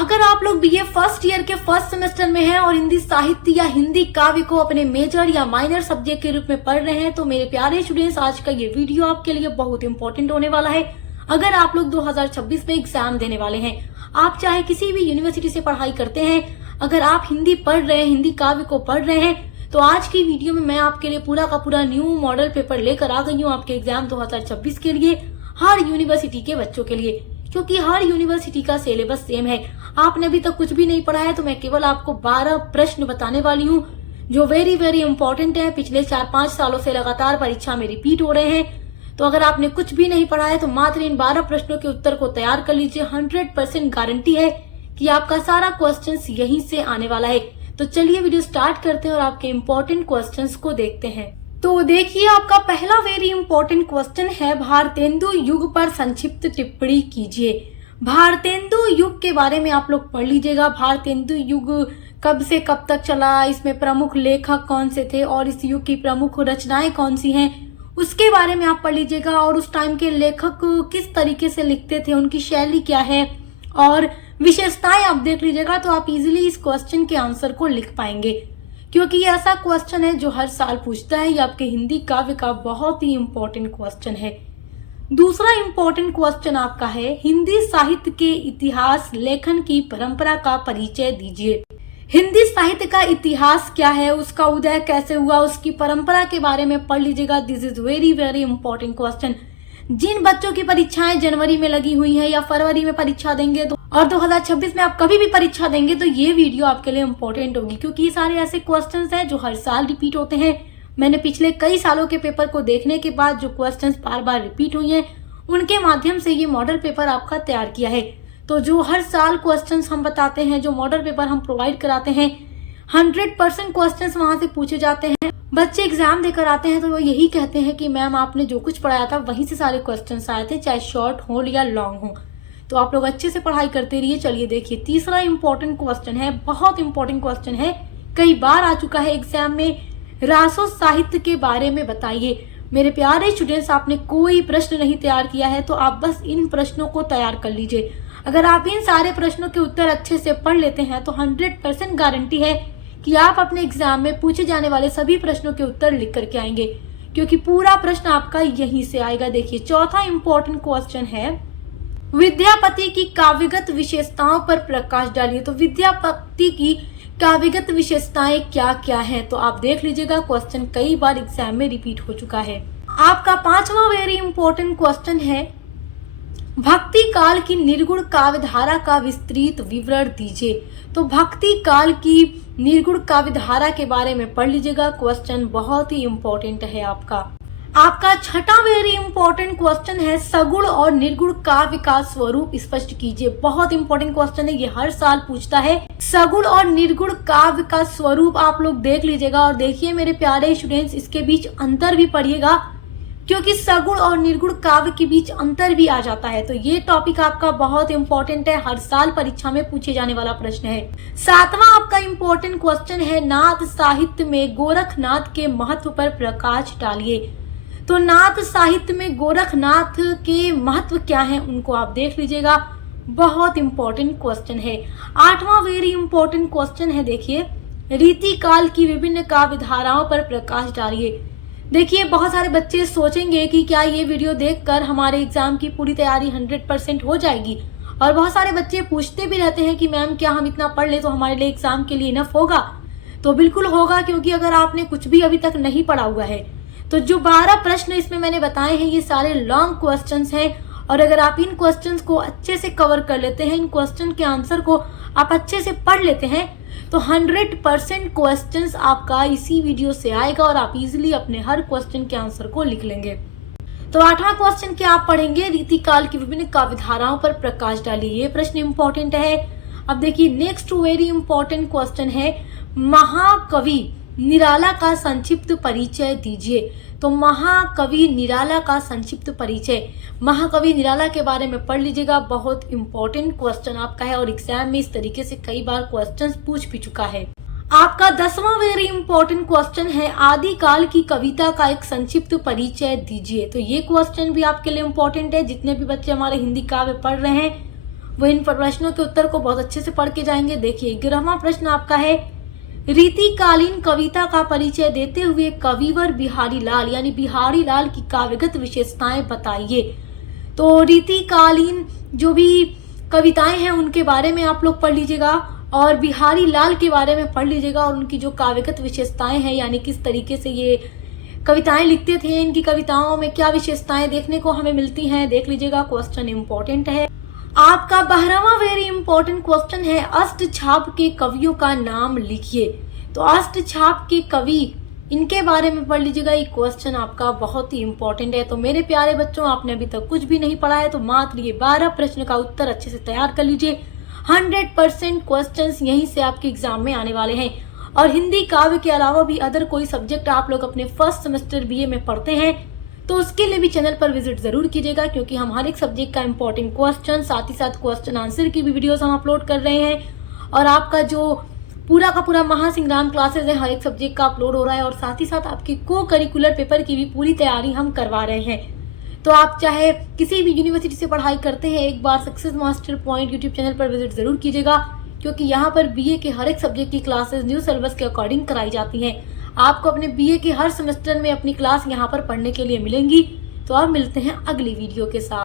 अगर आप लोग बीए फर्स्ट ईयर के फर्स्ट सेमेस्टर में हैं और हिंदी साहित्य या हिंदी काव्य को अपने मेजर या माइनर सब्जेक्ट के रूप में पढ़ रहे हैं तो मेरे प्यारे स्टूडेंट्स, आज का ये वीडियो आपके लिए बहुत इंपॉर्टेंट होने वाला है। अगर आप लोग 2026 में एग्जाम देने वाले हैं, आप चाहे किसी भी यूनिवर्सिटी से पढ़ाई करते हैं, अगर आप हिंदी पढ़ रहे हैं, हिंदी काव्य को पढ़ रहे हैं, तो आज की वीडियो में मैं आपके लिए पूरा का पूरा न्यू मॉडल पेपर लेकर आ गई हूँ आपके एग्जाम 2026 के लिए, हर यूनिवर्सिटी के बच्चों के लिए, क्योंकि हर यूनिवर्सिटी का सिलेबस सेम है। आपने अभी तक कुछ भी नहीं पढ़ा है तो मैं केवल आपको 12 प्रश्न बताने वाली हूँ जो वेरी वेरी इंपॉर्टेंट है। पिछले 4-5 सालों से लगातार परीक्षा में रिपीट हो रहे हैं। तो अगर आपने कुछ भी नहीं पढ़ा है तो मात्र इन 12 प्रश्नों के उत्तर को तैयार कर लीजिए। 100% गारंटी है कि आपका सारा क्वेश्चन यहीं से आने वाला है। तो चलिए वीडियो स्टार्ट करते हैं और आपके इम्पोर्टेंट क्वेश्चन को देखते हैं। तो देखिए, आपका पहला वेरी इंपॉर्टेंट क्वेश्चन है, भारतेंदु युग पर संक्षिप्त टिप्पणी कीजिए। भारतेंदु युग के बारे में आप लोग पढ़ लीजिएगा। भारतेंदु युग कब से कब तक चला, इसमें प्रमुख लेखक कौन से थे और इस युग की प्रमुख रचनाएं कौन सी हैं, उसके बारे में आप पढ़ लीजिएगा। और उस टाइम के लेखक किस तरीके से लिखते थे, उनकी शैली क्या है और विशेषताएं आप देख लीजिएगा, तो आप इजीली इस क्वेश्चन के आंसर को लिख पाएंगे, क्योंकि ये ऐसा क्वेश्चन है जो हर साल पूछता है। ये आपके हिंदी काव्य का बहुत ही इम्पोर्टेंट क्वेश्चन है। दूसरा इम्पोर्टेंट क्वेश्चन आपका है, हिंदी साहित्य के इतिहास लेखन की परंपरा का परिचय दीजिए। हिंदी साहित्य का इतिहास क्या है, उसका उदय कैसे हुआ, उसकी परंपरा के बारे में पढ़ लीजिएगा। This is very very important question. जिन बच्चों की परीक्षाएं जनवरी में लगी हुई हैं या फरवरी में परीक्षा देंगे तो और 2026 में आप कभी भी परीक्षा देंगे तो ये वीडियो आपके लिए इम्पोर्टेंट होगी, क्योंकि ये सारे ऐसे क्वेश्चंस हैं जो हर साल रिपीट होते हैं। मैंने पिछले कई सालों के पेपर को देखने के बाद जो क्वेश्चंस बार बार रिपीट हुई हैं उनके माध्यम से ये मॉडल पेपर आपका तैयार किया है। तो जो हर साल क्वेश्चंस हम बताते हैं, जो मॉडल पेपर हम प्रोवाइड कराते हैं, 100% क्वेश्चंस वहां से पूछे जाते हैं। बच्चे एग्जाम देकर आते हैं तो वो यही कहते हैं कि मैम आपने जो कुछ पढ़ाया था वहीं से सारे क्वेश्चंस आए थे, चाहे शॉर्ट हो या लॉन्ग हो। तो आप लोग अच्छे से पढ़ाई करते रहिए। चलिए देखिए, तीसरा इंपॉर्टेंट क्वेश्चन है, बहुत इंपॉर्टेंट क्वेश्चन है, कई बार आ चुका है एग्जाम में। रासो साहित्य के बारे में बताइए। मेरे प्यारे स्टूडेंट्स, आपने कोई प्रश्न नहीं तैयार किया है तो आप बस इन प्रश्नों को तैयार कर लीजिए। अगर आप इन सारे प्रश्नों के उत्तर अच्छे से पढ़ लेते हैं तो 100% गारंटी है कि आप अपने एग्जाम में पूछे जाने वाले सभी प्रश्नों के उत्तर लिख करके आएंगे, क्योंकि पूरा प्रश्न आपका यहीं से आएगा। देखिए, चौथा इंपॉर्टेंट क्वेश्चन है, विद्यापति की काव्यगत विशेषताओं पर प्रकाश डालिए। तो विद्यापति की काव्यगत विशेषताएं क्या क्या हैं, तो आप देख लीजिएगा। क्वेश्चन कई बार एग्जाम में रिपीट हो चुका है। आपका पांचवा वेरी इंपॉर्टेंट क्वेश्चन है, भक्ति काल की निर्गुण काव्य धारा का विस्तृत विवरण दीजिए। तो भक्ति काल की निर्गुण काव्य धारा के बारे में पढ़ लीजिएगा। क्वेश्चन बहुत ही इंपॉर्टेंट है आपका छठा वेरी इंपॉर्टेंट क्वेश्चन है, सगुण और निर्गुण काव्य का स्वरूप स्पष्ट कीजिए। बहुत इंपॉर्टेंट क्वेश्चन है, ये हर साल पूछता है। सगुण और निर्गुण काव्य का स्वरूप आप लोग देख लीजिएगा। और देखिए मेरे प्यारे स्टूडेंट्स, इसके बीच अंतर भी पढ़िएगा, क्योंकि सगुण और निर्गुण काव्य के बीच अंतर भी आ जाता है। तो ये टॉपिक आपका बहुत इंपॉर्टेंट है, हर साल परीक्षा में पूछे जाने वाला प्रश्न है। सातवां आपका इंपॉर्टेंट क्वेश्चन है, नाथ साहित्य में गोरखनाथ के महत्व पर प्रकाश डालिए। तो नाथ साहित्य में गोरखनाथ के महत्व क्या है, उनको आप देख लीजिएगा। बहुत इंपॉर्टेंट क्वेश्चन है। आठवां वेरी इंपॉर्टेंट क्वेश्चन है, देखिए, रीति काल की विभिन्न काव्य धाराओं पर प्रकाश डालिए। देखिए, बहुत सारे बच्चे सोचेंगे कि क्या ये वीडियो देखकर हमारे एग्जाम की पूरी तैयारी 100% हो जाएगी, और बहुत सारे बच्चे पूछते भी रहते हैं कि मैम क्या हम इतना पढ़ ले तो हमारे लिए एग्जाम के लिए इनफ होगा। तो बिल्कुल होगा, क्योंकि अगर आपने कुछ भी अभी तक नहीं पढ़ा हुआ है तो जो 12 प्रश्न इसमें मैंने बताए हैं ये सारे लॉन्ग क्वेश्चंस हैं, और अगर आप इन क्वेश्चंस को अच्छे से कवर कर लेते हैं, इन क्वेश्चन के आंसर को आप अच्छे से पढ़ लेते हैं, तो 100% क्वेश्चंस आपका इसी वीडियो से आएगा और आप इजीली अपने हर क्वेश्चन के आंसर को लिख लेंगे। तो आठवां क्वेश्चन क्या आप पढ़ेंगे, रीतिकाल की विभिन्न काव्य धाराओं पर प्रकाश डालिए। ये प्रश्न इंपॉर्टेंट है। अब देखिए, नेक्स्ट वेरी इंपॉर्टेंट क्वेश्चन है, महाकवि निराला का संक्षिप्त परिचय दीजिए। तो महाकवि निराला का संक्षिप्त परिचय, महाकवि निराला के बारे में पढ़ लीजिएगा। बहुत इंपॉर्टेंट क्वेश्चन आपका है और एग्जाम में इस तरीके से कई बार क्वेश्चंस पूछ भी चुका है। आपका 10वां वेरी इंपॉर्टेंट क्वेश्चन है, आदिकाल की कविता का एक संक्षिप्त परिचय दीजिए। तो ये क्वेश्चन भी आपके लिए इंपॉर्टेंट है। जितने भी बच्चे हमारे हिंदी काव्य पढ़ रहे हैं वो इन प्रश्नों के उत्तर को बहुत अच्छे से पढ़ के जाएंगे। देखिए 11वां प्रश्न आपका है, रीतिकालीन कविता का परिचय देते हुए कविवर बिहारी लाल यानी बिहारी लाल की काव्यगत विशेषताएं बताइए। तो रीतिकालीन जो भी कविताएं हैं उनके बारे में आप लोग पढ़ लीजिएगा और बिहारी लाल के बारे में पढ़ लीजिएगा और उनकी जो काव्यगत विशेषताएं हैं यानी किस तरीके से ये कविताएं लिखते थे, इनकी कविताओं में क्या विशेषताएं देखने को हमें मिलती हैं, देख लीजिएगा। क्वेश्चन इंपॉर्टेंट है। आपका 12वां वेरी इंपॉर्टेंट क्वेश्चन है, अष्टछाप के कवियों का नाम लिखिए। तो अष्टछाप के कवि, इनके बारे में पढ़ लीजिएगा। ये क्वेश्चन आपका बहुत ही इंपॉर्टेंट है। तो मेरे प्यारे बच्चों, आपने अभी तक कुछ भी नहीं पढ़ा है तो मात्र ये 12 प्रश्न का उत्तर अच्छे से तैयार कर लीजिए। 100% क्वेश्चंस यहीं से आपके एग्जाम में आने वाले हैं। और हिंदी काव्य के अलावा भी अदर कोई सब्जेक्ट आप लोग अपने फर्स्ट सेमेस्टर बीए में पढ़ते हैं तो उसके लिए भी चैनल पर विजिट जरूर कीजिएगा, क्योंकि हम हर एक सब्जेक्ट का इंपॉर्टेंट क्वेश्चन, साथ ही साथ क्वेश्चन आंसर की भी वीडियोस हम अपलोड कर रहे हैं। और आपका जो पूरा का पूरा महासंग्राम क्लासेस है, हर एक सब्जेक्ट का अपलोड हो रहा है और साथ ही साथ आपकी को करिकुलर पेपर की भी पूरी तैयारी हम करवा रहे हैं। तो आप चाहे किसी भी यूनिवर्सिटी से पढ़ाई करते हैं, एक बार success master point YouTube channel पर विजिट जरूर कीजिएगा, क्योंकि यहाँ पर बीए के हर एक सब्जेक्ट की क्लासेस न्यू सिलेबस के अकॉर्डिंग कराई जाती हैं। आपको अपने बीए के हर सेमेस्टर में अपनी क्लास यहाँ पर पढ़ने के लिए मिलेंगी। तो अब मिलते हैं अगली वीडियो के साथ।